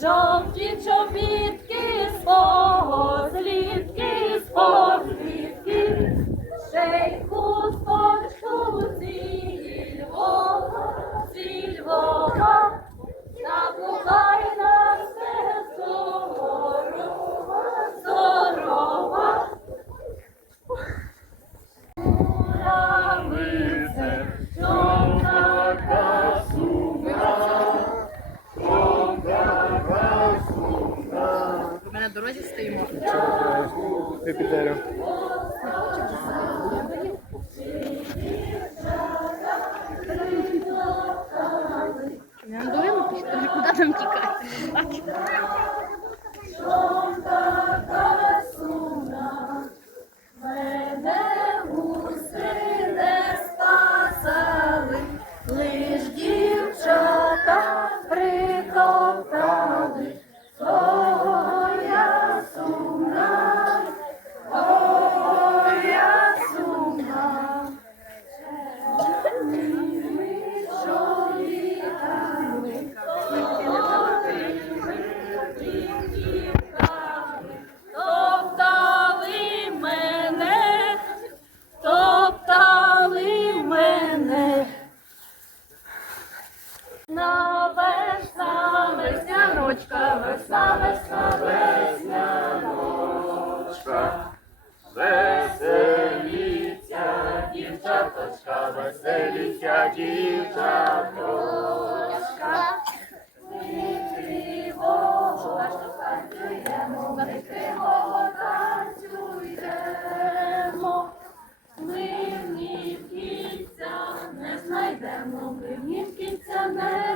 Жовті чобітки стоїмо. Ми під дерев. На весна, весняночка, весна, весна, весняночка. Веселіться, дівчаточка, веселіться, дівчаточка. Ми в нім кінця не знайдемо, ми в нім кінця не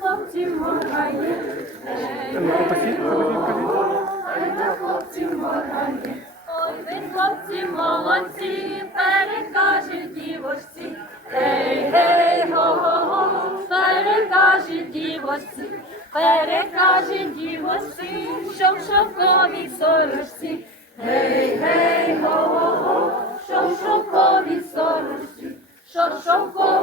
хлопців моргає, на хлопців моргає, ой ви хлопці молодці, перекаже дівочці, гей, гей, го-го-го, перекаже що в шовковій сорочці, гей, гей, що в шовковій сорочці, що в шовковій